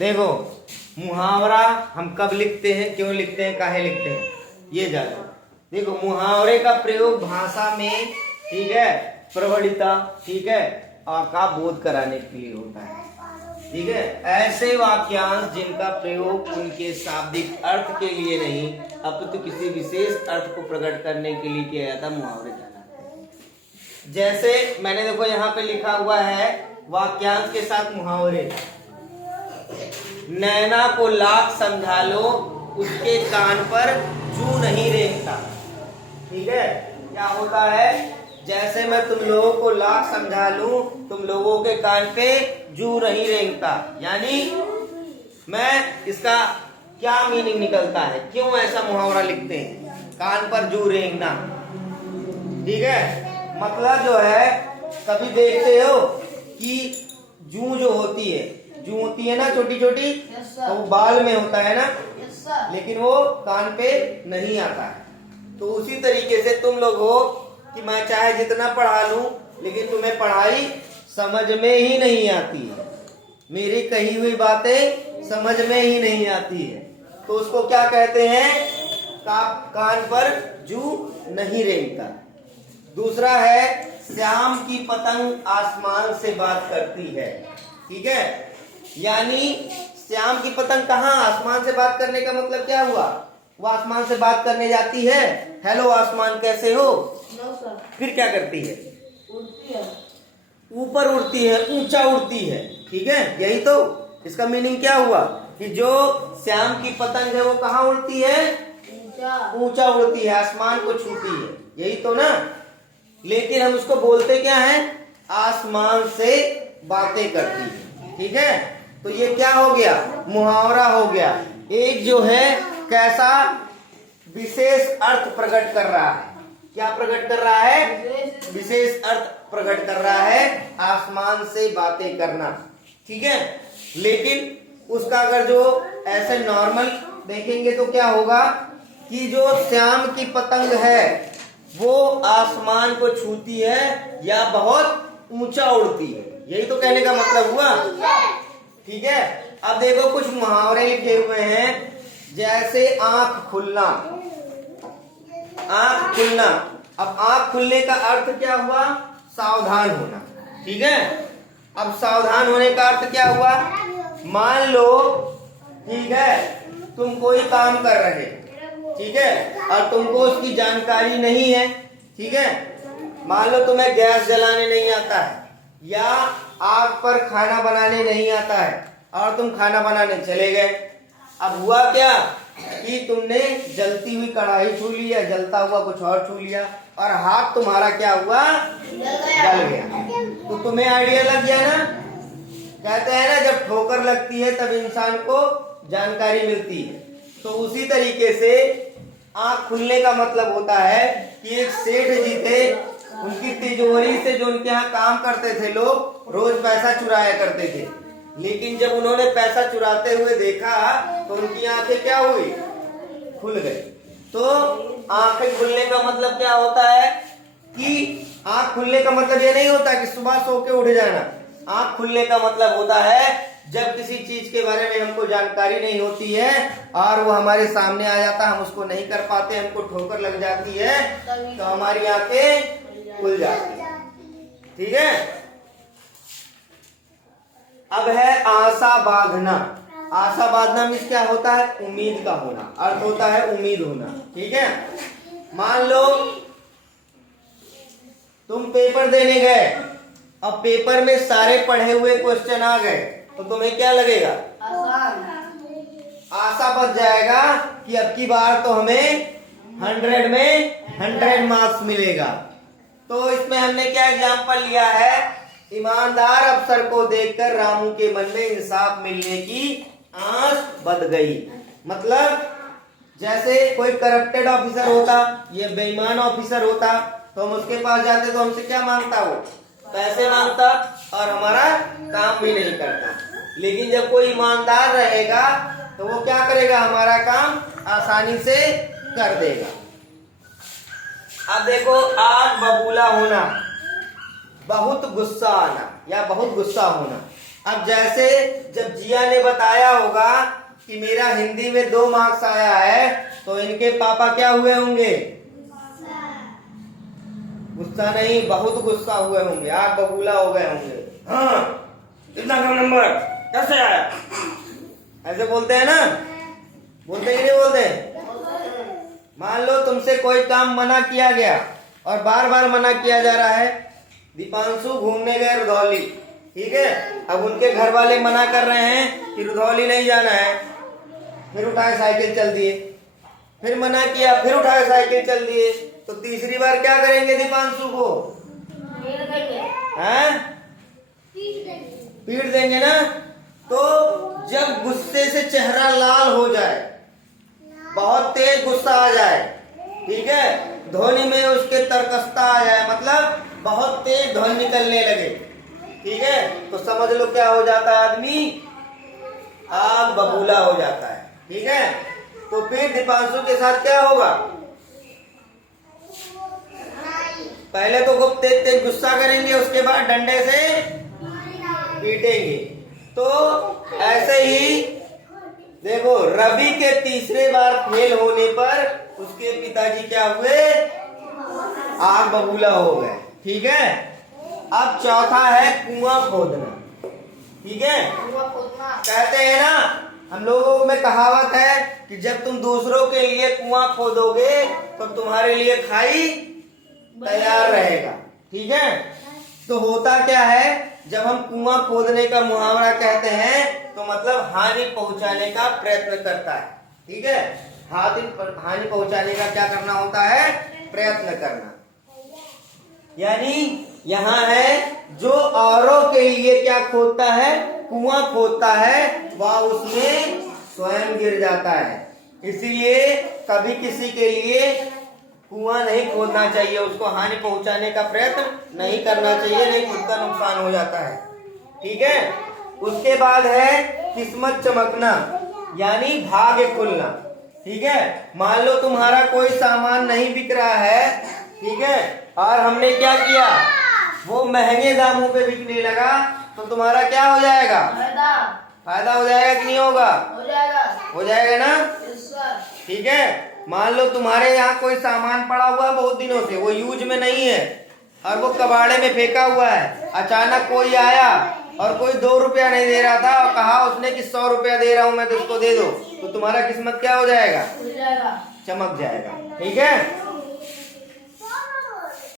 देखो मुहावरा हम कब लिखते हैं, क्यों लिखते हैं, काहे लिखते हैं, ये जानो। देखो मुहावरे का प्रयोग भाषा में, ठीक है, प्रवणिता, ठीक है, का बोध कराने के लिए होता है। ठीक है, ऐसे वाक्यांश जिनका प्रयोग उनके शाब्दिक अर्थ के लिए नहीं अपितु किसी विशेष अर्थ को प्रकट करने के लिए किया जाता, मुहावरे कहलाते हैं। जैसे मैंने देखो यहाँ पे लिखा हुआ है वाक्यांश के साथ मुहावरे। नैना को लाख समझा लो उसके कान पर जू नहीं रेंगता। ठीक है, क्या होता है, जैसे मैं तुम लोगों को लाख समझा लूं तुम लोगों के कान पे जू नहीं रेंगता, यानी मैं, इसका क्या मीनिंग निकलता है, क्यों ऐसा मुहावरा लिखते हैं, कान पर जू रेंगना। ठीक है, मतलब जो है कभी देखते हो कि जू जो होती है ना छोटी छोटी, तो वो बाल में होता है ना, लेकिन वो कान पे नहीं आता है। तो उसी तरीके से तुम लोग हो कि मैं चाहे जितना पढ़ा लूं लेकिन तुम्हें पढ़ाई समझ में ही नहीं आती है, मेरी कही हुई बातें समझ में ही नहीं आती है, तो उसको क्या कहते हैं, कान पर जू नहीं रेंगता। दूसरा है श्याम की पतंग आसमान से बात करती है। ठीक है, यानी श्याम की पतंग कहाँ, आसमान से बात करने का मतलब क्या हुआ, वो आसमान से बात करने जाती है, हेलो आसमान कैसे हो, फिर क्या करती है, उड़ती है, ऊपर उड़ती है, ऊंचा उड़ती है। ठीक है, यही तो इसका मीनिंग क्या हुआ कि जो श्याम की पतंग है वो कहाँ उड़ती है, ऊंचा उड़ती है, आसमान को छूती है, यही तो ना। लेकिन हम उसको बोलते क्या है, आसमान से बातें करती है। ठीक है, तो ये क्या हो गया, मुहावरा हो गया। एक जो है कैसा विशेष अर्थ प्रकट कर रहा है, क्या प्रकट कर रहा है, विशेष अर्थ प्रकट कर रहा है, आसमान से बातें करना। ठीक है, लेकिन उसका अगर जो ऐसे नॉर्मल देखेंगे तो क्या होगा कि जो श्याम की पतंग है वो आसमान को छूती है या बहुत ऊंचा उड़ती है, यही तो कहने का मतलब हुआ। ठीक है, अब देखो कुछ मुहावरे लिखे हुए हैं, जैसे आंख खुलना, आंख खुलना। अब आंख खुलने का अर्थ क्या हुआ, सावधान होना। ठीक है, अब सावधान होने का अर्थ क्या हुआ, मान लो, ठीक है, तुम कोई काम कर रहे, ठीक है, और तुमको उसकी जानकारी नहीं है। ठीक है, मान लो तुम्हें गैस जलाने नहीं आता है या आग पर खाना बनाने नहीं आता है और तुम खाना बनाने चले गए। अब हुआ क्या कि तुमने जलती हुई कढ़ाई छू लिया, जलता हुआ कुछ और छू लिया और हाथ तुम्हारा क्या हुआ, जल गया। तो तुम्हें आइडिया लग गया ना, कहते हैं ना जब ठोकर लगती है तब इंसान को जानकारी मिलती है। तो उसी तरीके से आंख खुलने का मतलब होता है कि एक सेठ जी थे, उनकी तिजोरी से जो उनके यहाँ काम करते थे लोग रोज पैसा चुराया करते थे, लेकिन जब उन्होंने पैसा चुराते हुए देखा तो उनकी आंखें क्या हुई, खुल गई। तो आंखें खुलने का मतलब क्या होता है कि आंख खुलने का मतलब ये नहीं होता कि सुबह सो के उठ जाना। आंख खुलने का मतलब होता है जब किसी चीज के बारे में हमको जानकारी नहीं होती है और वो हमारे सामने आ जाता, हम उसको नहीं कर पाते, हमको ठोकर लग जाती है तो हमारी आंखें खुल जाती है। ठीक है, अब है आशा बांधना। आशा बांधना मीन्स क्या होता है, उम्मीद का होना, अर्थ होता है उम्मीद होना। ठीक है, मान लो तुम पेपर देने गए, अब पेपर में सारे पढ़े हुए क्वेश्चन आ गए तो तुम्हें क्या लगेगा, आशा बच जाएगा कि अब की बार तो हमें 100 में 100 मार्क्स मिलेगा। तो इसमें हमने क्या एग्जाम्पल लिया है, ईमानदार अफसर को देखकर रामू के मन में इंसाफ मिलने की आस बंध गई। मतलब जैसे कोई करप्टेड ऑफिसर होता, ये बेईमान ऑफिसर होता, तो हम उसके पास जाते तो हमसे क्या मांगता, वो पैसे मांगता और हमारा काम भी नहीं करता। लेकिन जब कोई ईमानदार रहेगा तो वो क्या करेगा, हमारा काम आसानी से कर देगा। अब देखो आग बबूला होना, बहुत गुस्सा आना या बहुत गुस्सा होना। अब जैसे जब जिया ने बताया होगा कि मेरा हिंदी में 2 मार्क्स आया है, तो इनके पापा क्या हुए होंगे? गुस्सा नहीं, बहुत गुस्सा हुए होंगे, आग बबूला हो गए होंगे। हाँ, इतना कम नंबर कैसे आया? ऐसे बोलते हैं ना, बोलते ही नहीं बोलते? मान लो तुमसे कोई काम मना किया गया और बार बार मना किया जा रहा है। दीपांशु घूमने गए रुधौली, ठीक है, अब उनके घर वाले मना कर रहे हैं कि रुधौली नहीं जाना है, फिर उठाए साइकिल चल दिए, फिर मना किया, फिर उठाए साइकिल चल दिए, तो तीसरी बार क्या करेंगे दीपांशु को? हैं? पीट देंगे ना। तो जब गुस्से से चेहरा लाल हो जाए, बहुत तेज गुस्सा आ जाए, ठीक है, ध्वनि में उसके तर्कसता आ जाए, मतलब बहुत तेज ध्वनि निकलने लगे, ठीक है, तो समझ लो क्या हो जाता है, आदमी आग बबूला हो जाता है, ठीक है। तो फिर दीपांशु के साथ क्या होगा? पहले तो खूब तेज तेज गुस्सा करेंगे, उसके बाद डंडे से पीटेंगे। तो ऐसे ही देखो, रवि के तीसरे बार फेल होने पर उसके पिताजी क्या हुए? आग बबूला हो गए, ठीक है। अब चौथा है कुआं खोदना, ठीक है। कहते हैं ना, हम लोगों में कहावत है कि जब तुम दूसरों के लिए कुआं खोदोगे तो तुम्हारे लिए खाई तैयार रहेगा, ठीक है। तो होता क्या है, जब हम कुआं खोदने का मुहावरा कहते हैं तो मतलब हानि पहुंचाने का प्रयत्न करता है, ठीक है। हानि पहुंचाने का क्या करना होता है? प्रयत्न करना। यानी यहाँ है जो औरों के लिए क्या खोदता है? कुआं खोदता है, वह उसमें स्वयं गिर जाता है। इसीलिए कभी किसी के लिए कुआं नहीं खोदना चाहिए, उसको हानि पहुंचाने का प्रयत्न नहीं करना चाहिए, नहीं खुद का नुकसान हो जाता है, ठीक है। उसके बाद है किस्मत चमकना, यानी भाग्य खुलना, ठीक है। मान लो तुम्हारा कोई सामान नहीं बिक रहा है, ठीक है, और हमने क्या किया, वो महंगे दामों पे बिकने लगा, तो तुम्हारा क्या हो जाएगा? फायदा हो जाएगा कि नहीं होगा? हो जाएगा ना, ठीक है। मान लो तुम्हारे यहाँ कोई सामान पड़ा हुआ है बहुत दिनों से, वो यूज में नहीं है और वो कबाड़े में फेंका हुआ है, अचानक कोई आया और कोई 2 रुपया नहीं दे रहा था और कहा उसने कि 100 रुपया दे रहा हूं मैं, तो उसको दे दो, तो तुम्हारा किस्मत क्या हो जाएगा? चमक जाएगा, ठीक है।